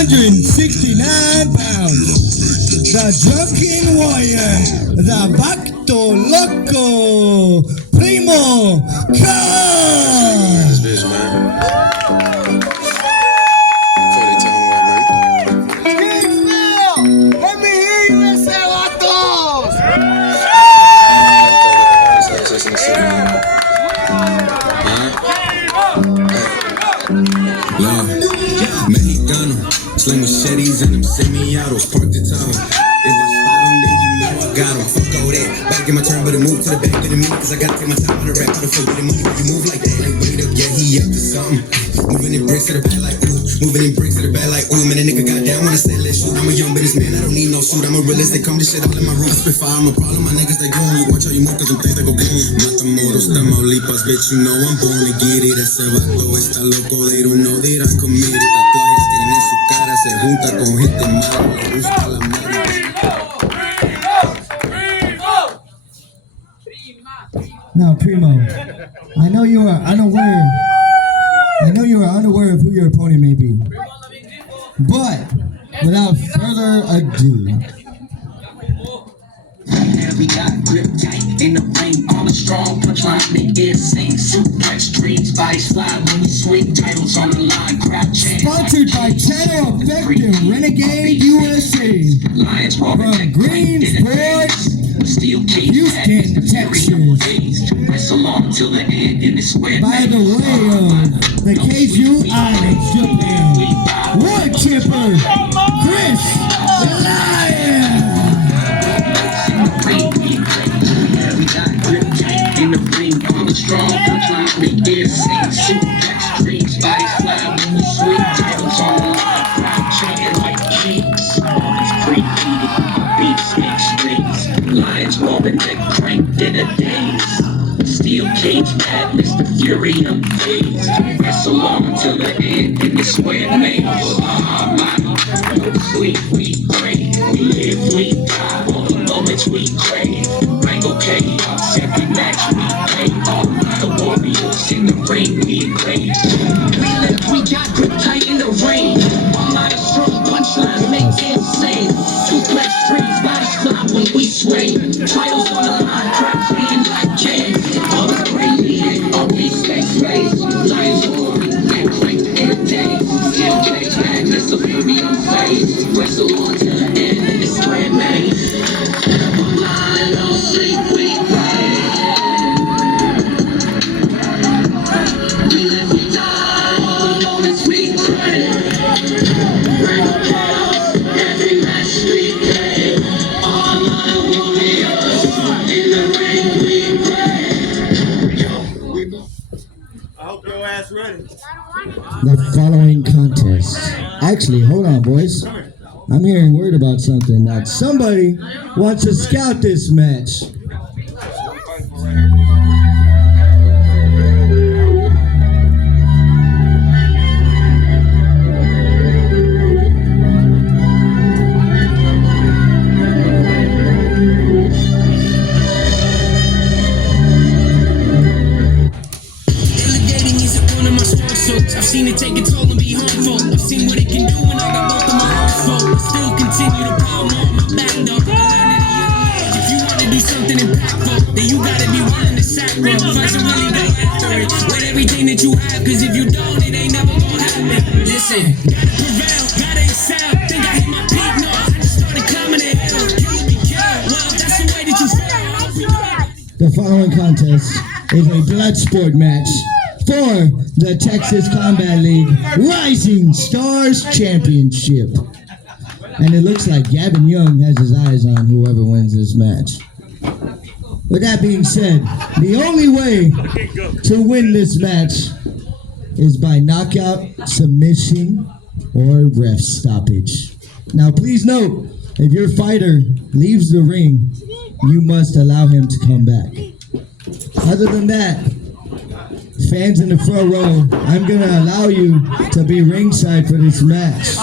169 pounds. The Drunken Warrior, the Bacto Loco, Primo, This bitch, man. Before they tell him what, man. Let me hear you say vatos. That's in the city, man. Mexicano, sling machetes and them semi-autos, parked the Tahoe. If I spot them, then you know I got them. Fuck all that. Back in my turn, but it moved to the back of the minute, cause I gotta take my time on the rap. How the fuck get the money when you move like that? Like, wait up, yeah, he up to something. Moving in bricks to the back like ooh. Moving in bricks to the back like ooh. Man, a nigga got down when I said let's shoot. I'm a young businessman, I don't need no suit. I'm a realist, they come to shit all in my room. Spit fire, I'm a problem, my niggas they goon. You watch how you move, cause them things they go boom. Matamoros, Tamaulipas, bitch, you know I'm born to get it. Ese vato está loco, they don't know that I'm committed. Tatuajes tiene su cara, se junta con gente mala, le gusta la madre. Now, Primo, I know you are unaware. I know you are unaware of who your opponent may be. But without further ado, we got grip tight in the ring, all the strong punchline, make it sing. Suplex dreams, bodies fly when we swing. Titles on the line, crowd chant. Sponsored by Channel Effective Renegade USA. Lions from Greensport, Houston, Texas. Wrestle on till the end in this way. By the way of the KUH Japan, Wood Chipper, Chris Lion. We got grip tight in the ring, all the strong punchline, make it sing. Suplex dreams, bodies fly when we swing. Titles on the line, crowd chanting like kings. All these pre-heated beefsteak strings. Lions roaring their crank in a daze. Steel cage madness, the fury unfazed. Wrestle on till the end in this square maze. No sleep, we pray. We live, we die. All the moments we crave. Wrangle chaos, every match we play. All the warriors in the ring we engrave. We live, we got grip tight in the ring. All night strong punchlines make it insane. Suplex dreams, bodies fly when we swing. Titles on the line, crowd chanting like kings. All the crazy, all these snakes race. Lions roaring, and crank in a day. Steel cage madness, the fury unfazed. Wrestle on to the end in this square maze. Online, no sleep, we pray. We live, we die, all the moments we pray. Wrangle chaos, every match we play. Online warriors, in the ring we pray. I hope your ass ready. The following contest. Actually, hold on, boys. I'm hearing word about something. That somebody wants to scout this match. I've seen it take a toll and be harmful. I've seen what it can do when I got both of my arms full. Still continue to palm on my back though. I learned at a young age, if you want to do something impactful, then you gotta be willing to sacrifice and really go after it with everything that you have. Cause if you don't, it ain't never gonna happen. Listen, gotta prevail, gotta excel. Think I hit my peak? No, I just started climbing the hill. You'll be killed. Well, that's the way that you feel. The following contest is a blood sport match for the Texas Combat League Rising Stars Championship. And it looks like Gavin Young has his eyes on whoever wins this match. With that being said, the only way to win this match is by knockout, submission, or ref stoppage. Now please note, if your fighter leaves the ring, you must allow him to come back. Other than that, fans in the front row, I'm going to allow you to be ringside for this match.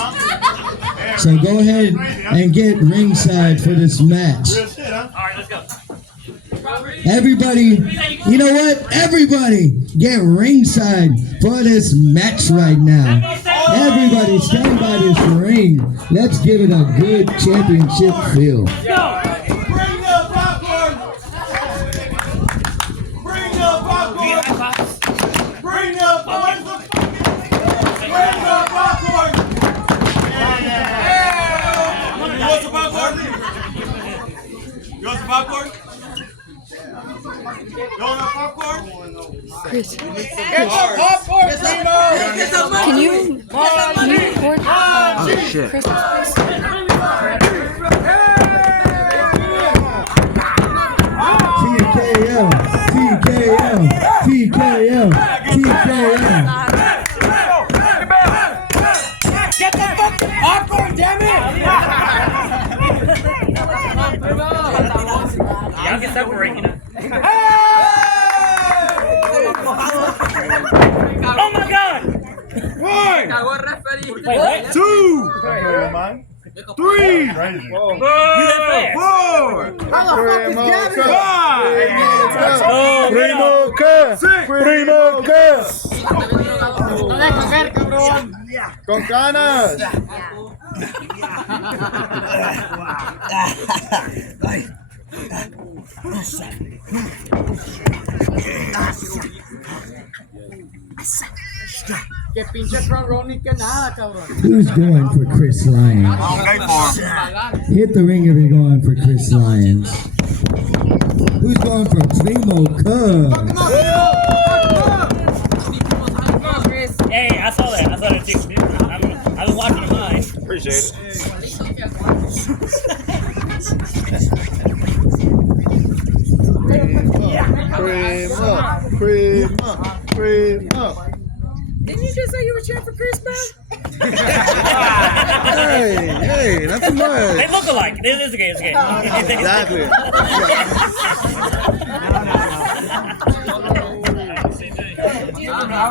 So go ahead and get ringside for this match. Everybody, you know what? Everybody get ringside for this match right now. Everybody stand by this ring. Let's give it a good championship feel. Bring the popcorn! Bring the popcorn! Bring the popcorn! Bring the popcorn! You want some popcorn? You want some popcorn? You want some popcorn? Chris, Get some popcorn, Primo! Get some money! can you record? Oh shit. Christmas, please? TKL, TKL, TKL, TKL. Get the fucking popcorn, damn it! Y'all can separate, you know. Oh my god! One, Wait, what? 2, 3, You that fast? 4, How the fuck is Gavin? 5, Primo Cuss. 6, Primo Cuss. Con canas. Who's going for Chris Lyons? Hit the ring if you're going for Chris Lyons. Who's going for Primo Cub? Hey, I saw that. I saw that too. I was watching the mine. Appreciate it. Cream up. Didn't you just say you were cheering for Chris, man? Hey, not too much. They look alike. It's okay. It's okay. Exactly.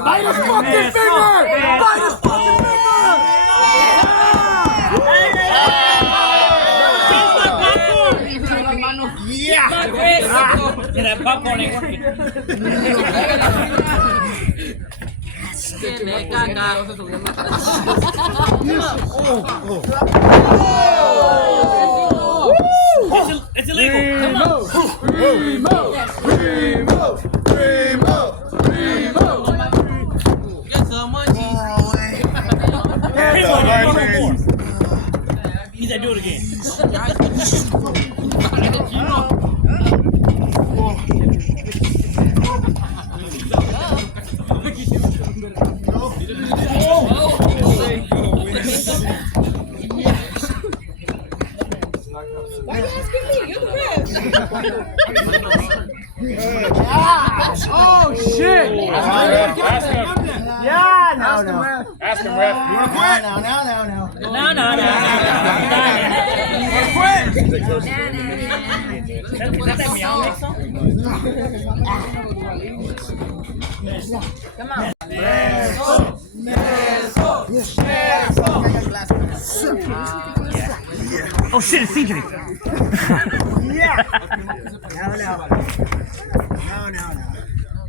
Bite his fucking finger! Bite his fucking Yeah, that popcorn ain't working. It's illegal. Come on. He said do it again. Why are you asking me? You're the ref. Oh shit! Yeah, no. Ask him, ref. You wanna quit? No. Quit! Is that that Meow song? Come on. Oh shit, it's CJ. Yeah!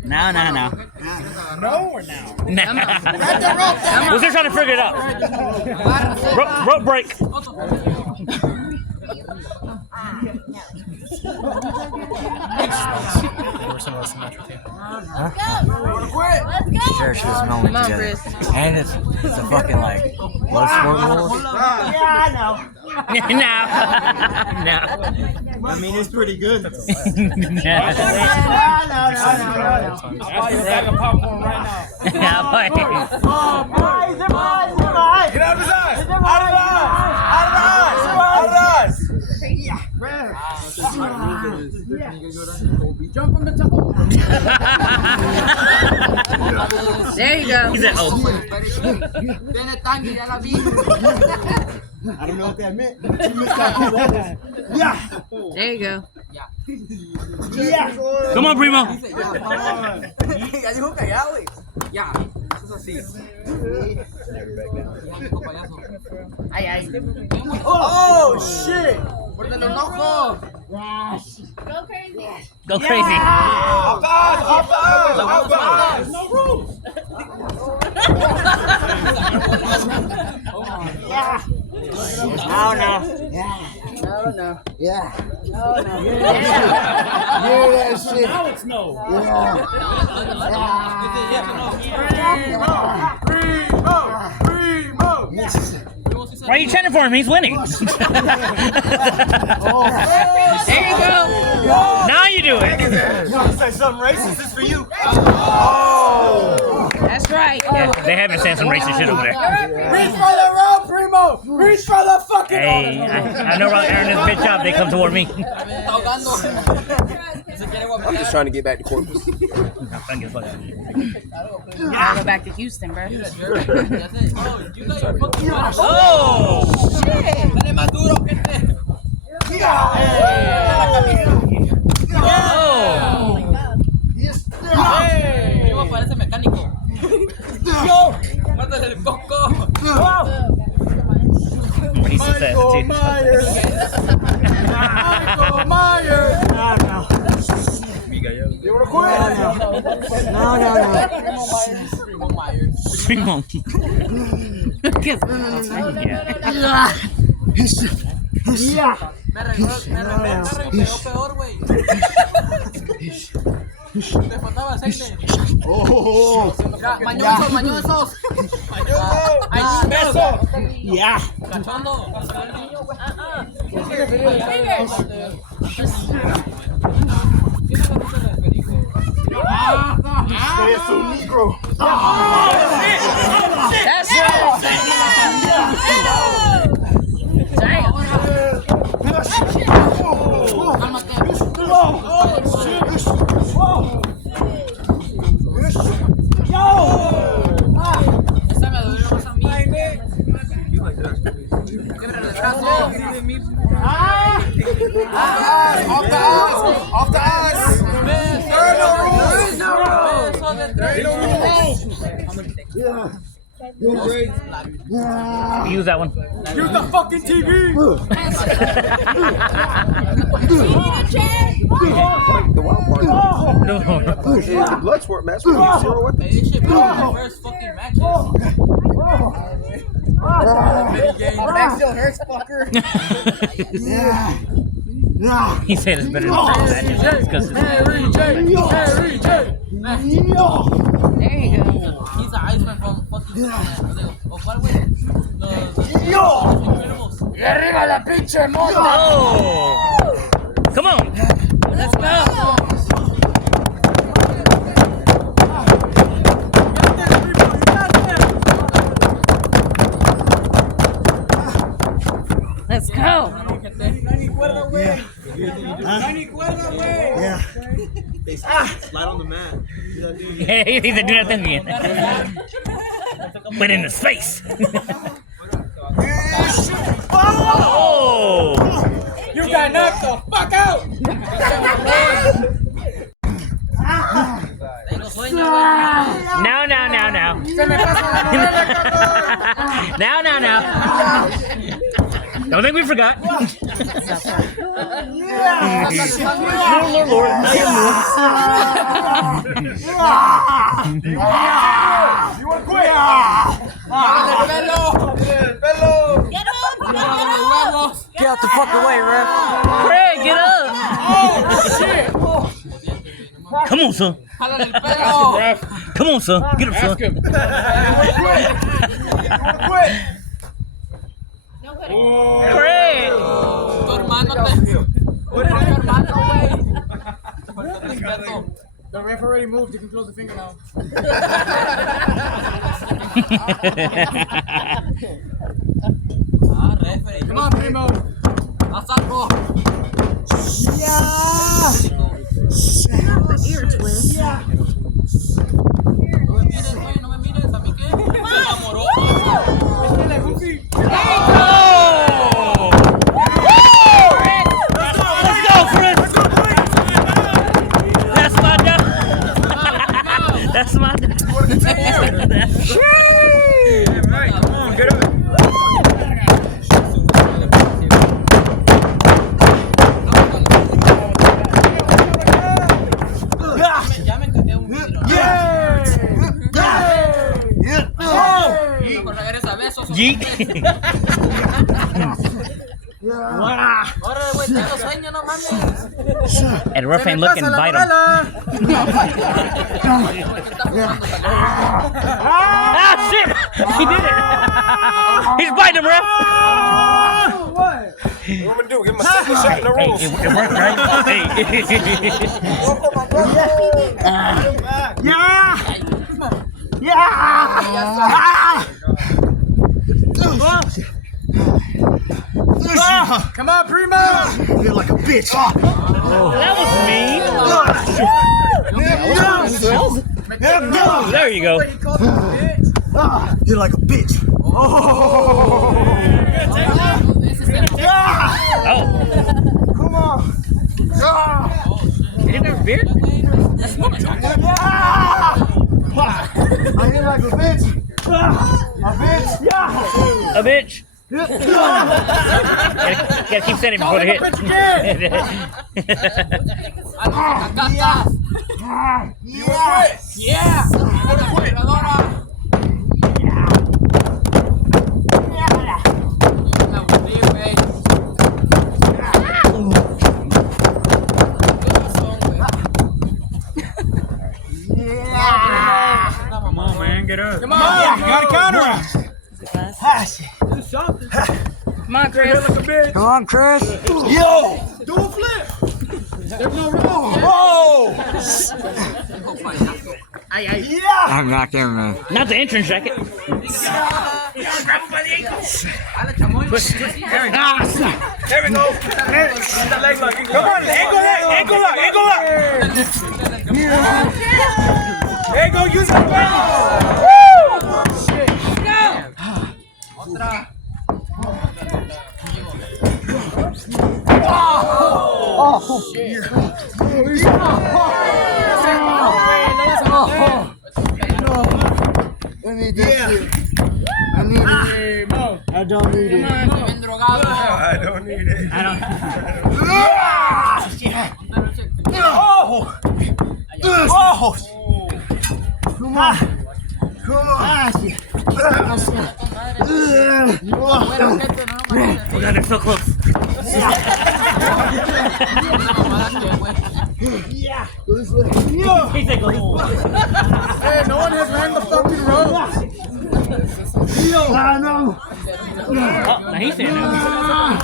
No. No or now? We're still trying to figure it out. Rope break. Cherish this moment Come on, together. Chris. And it's a fucking like blood sport rules. Yeah, I know. No. I mean, it's pretty good. No. No. I'll buy you a bag of popcorn right now. Boys. Get out of his eyes! Out of his eyes! Jump on the top. There you go. He said, oh. I don't know what that meant. But you missed that part. Yeah! There you go. Yeah! Come on, Primo. Oh, shit! Go crazy. Off the eyes! No rules! Oh no. No, no. Yeah. No, no. Yeah, that shit. Now it's no. Why are you chanting for him? He's winning. There you go. Now you do it. You want to say something racist? This for you. That's right. Yeah, they haven't said some racist shit over there. Reach for the road, Primo. Reach for the fucking Hey, I know about Aaron this bitch up. They come toward me. I'm just trying to get back to Corpus. I'll go back to Houston, bro. Oh! Parece mecánico. Mándale el coco. He's success, too. Michael Myers. You wanna quit? No. Primo Myers. Primo. Me arregló peor, güey. Me faltaba aceite. Mañosos. Yeah. Cachondo. Es un negro. That's right. Damn. Esta me dolió más a mí. ¿Qué me retraso? Off the ice. Use that one. Use the fucking TV. The wild part No. is the blood sport match where you use 0 weapons. Hey, this shit been the first fucking matches. That still hurts, fucker. He said it's better than that. Because There you go. He's an Iceman from fucking ¿cuál, güey? Los Y arriba la pinche moto. Oh! Come on! Let's go. Let's go. Yeah. Slide on the mat. Hey, he said do that thing again. Went in his face. Oh! You got knocked the fuck out. tengo sueño, güey. Now. Now. Don't think we forgot. Lord. You wanna quit? Get out the fucking way, ref. Craig, get up. Oh shit! Come on, son. Jálale el pelo. Come on, son. Get up, son. You wanna quit? Craig. Tu hermano te... Tu hermano, güey. Falta de respeto. The referee moved. You can close the finger now. Referee. Come on, Primo. Haz algo. Ear twist. No me mires, güey. No me mires. ¿A mí qué? Se enamoró. Let's go, Chris. That's my dog. That's my dog. Right, come on, get up. Ya me cagué un tiro. Con regreso a besos. Yeet. Órale, güey, tengo sueño, no mames. And the ref ain't looking, bite him. Ah, shit! He did it! He's biting him, ref! What am I gonna do? Give him a second shot in the Hey, rules. it worked, right? Hey. Come on, Primo! You're like a bitch. That was mean. There you go. You're like a bitch. Oh. Come on. He didn't have a beard? That's not I hit like a bitch. A bitch. a bitch. Gotta keep sending before they hit. Come on, man. Get up. Come on. Gotta counter him. Come on, Chris. Come on, Chris. Yo! Do a flip! There's no roll! Whoa! Yeah! I'm not cameraman. Not the entrance jacket. Grab him by the ankles. There we go. Hey, the leg lock. Come on, ankle lock, ankle lock, ankle lock. There you go, use it. Woo! I don't need it. I don't need it. I don't. Oh! Come on. Come on. Oh god, they're so close. He's like, oh. Hey, no one has ran the fucking road. I know. Oh, now he's saying that.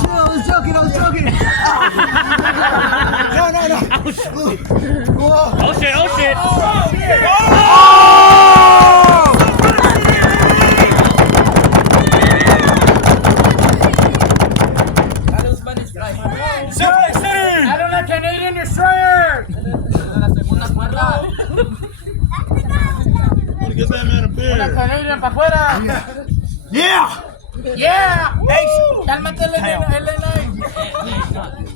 Chill, I was joking. Oh shit, oh shit. Canadian Destroyer! Canadian pa' afuera! Yeah! Yeah! Hey, cálmate el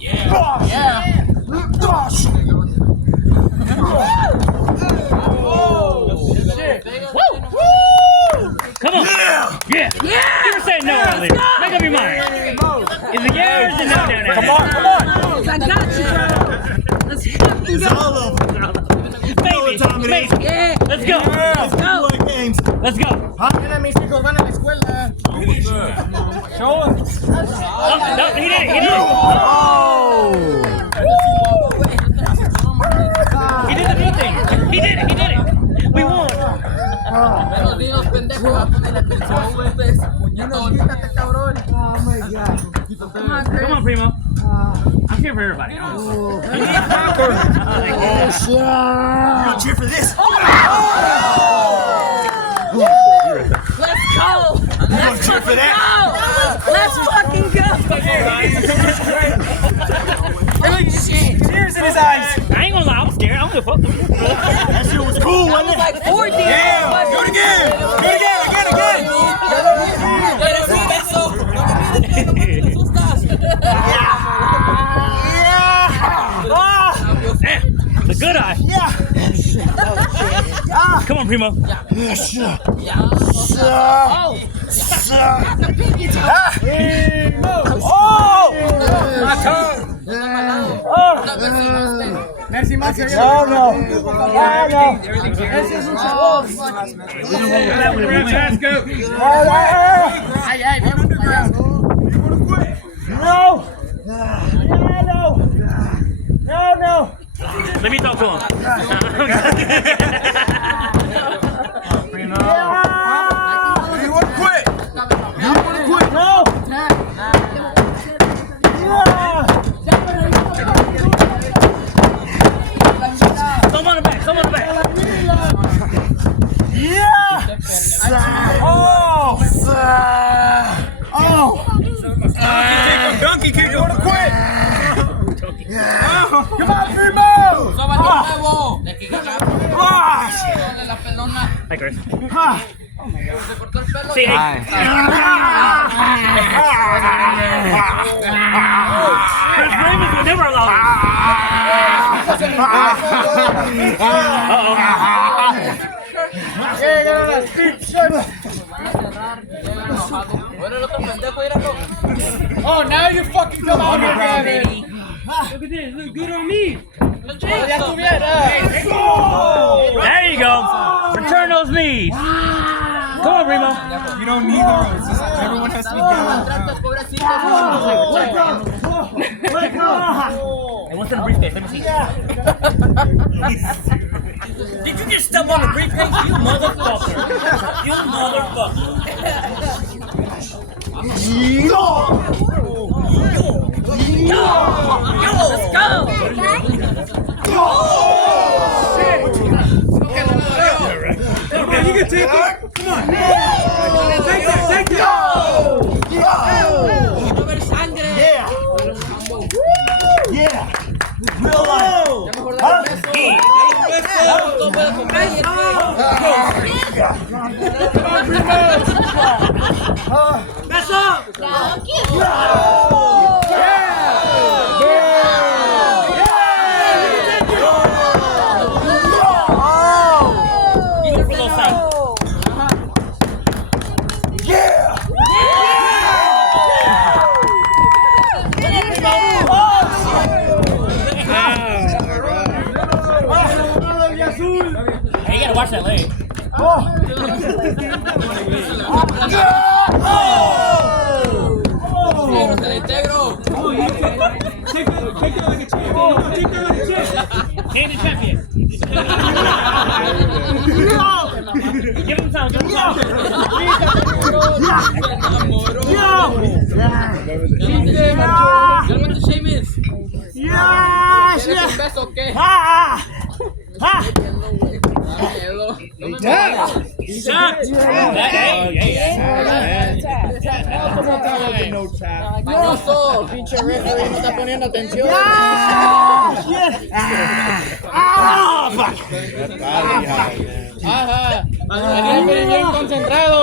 Yeah! Come on. Yeah. You were saying no earlier. Make up your mind. Is it yeah or is it no down there? Come on! I got you, bro. Let's fucking go. Maybe. Yeah. Let's go. Let's go. Let's go. Mira, mis hijos van a la escuela. Show us. Oh, no, he did it. He did the new thing. He did it. We won. Come on, Primo. I'm here for everybody. Cheer for this. Let's go. Let's fucking go. Let's fucking go. Tears in his eyes. I ain't gonna lie, I was scared. I don't give a fuck. That shit was cool, That was wasn't it? like 4 deals. Yeah, do it again. The good eye. Yeah. Come on, Primo. Merci, Max. No. No. No. Let me talk to him. You want to quit? You want to quit? No. Come on the back. Yeah. Donkey kick. You want to quit? Come on, Primo! Hi, Chris. Say hey. Chris Raymond would never allow Oh, now you fucking come out here, baby. Look at this. Look good on me. There There you go. Return those knees. Come on, Primo. You don't need those. Just, everyone has to be Hey, what's in the briefcase? Let me see. Did you just step on the briefcase? You motherfucker. You let's Come on, you can take it. Come on. Take that. Yeah. Real life. Mess up. Hey, you gotta watch that leg. Name the champion. Give him time. Mañoso, pinche referee no está poniendo atención. Ajá. El referee bien concentrado.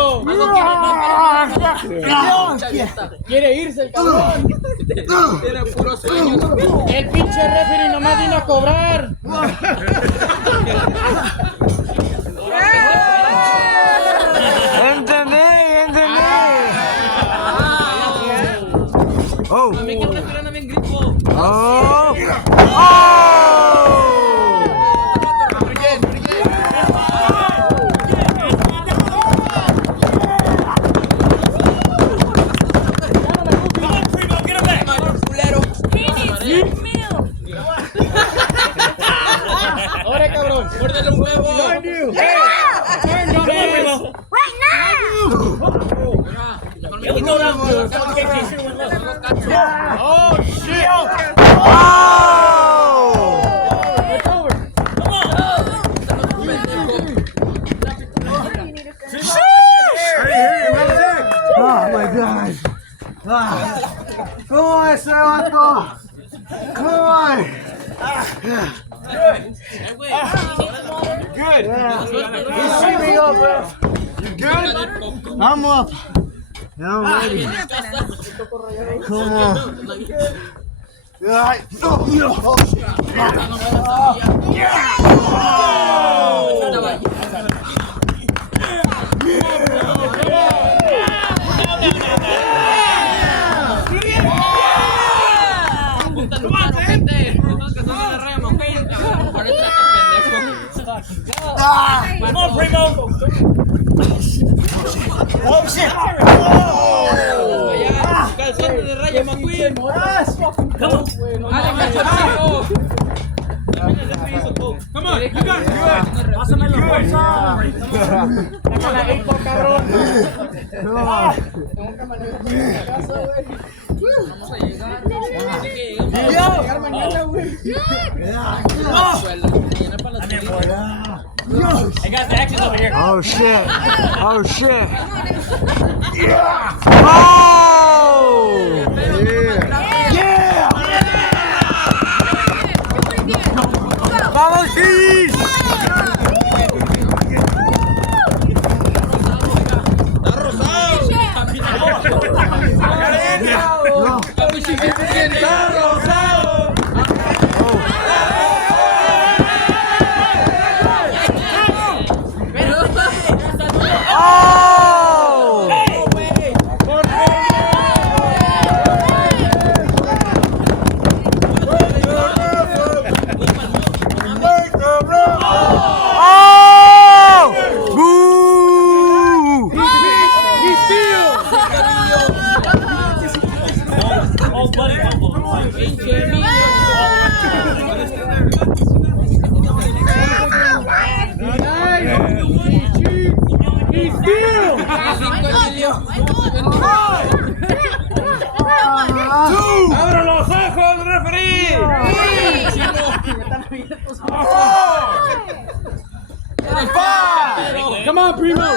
Quiere irse el cabrón. Tiene puro sueño. El pinche referee nomás vino a cobrar. Oh. Ahora cabrón, muérdele un huevo. Oh shit! It's over. Come on. Oh my God. Come on, Sarah. Come on. Good. You see me up, bro. You good? I'm up. Now I'm ready. Come on. Alright. Come on, Primo. Oh shit! Come on, you got it. Pásame la bolsa. Déjala ahí, por cabrón. Vamos a llegar. Llegar mañana, güey. Hey guys, the action's over here. Oh shit! Oh shit! Yeah. Oh! Yeah! Vamos, Gis! ¡Abre los ojos, referee! Come on, Primo!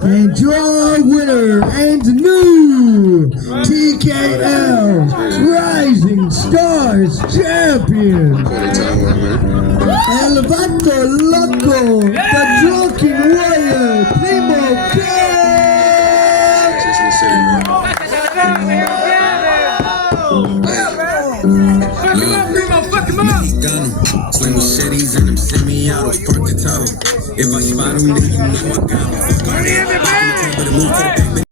And your winner and new TKL Rising Stars Champion, El Vato Loco, the Drunken Warrior, PRIMO Sling machetes and them semi-autos, park the top. If I spot them, then you know I got them. Fuck all that. But it move to the back.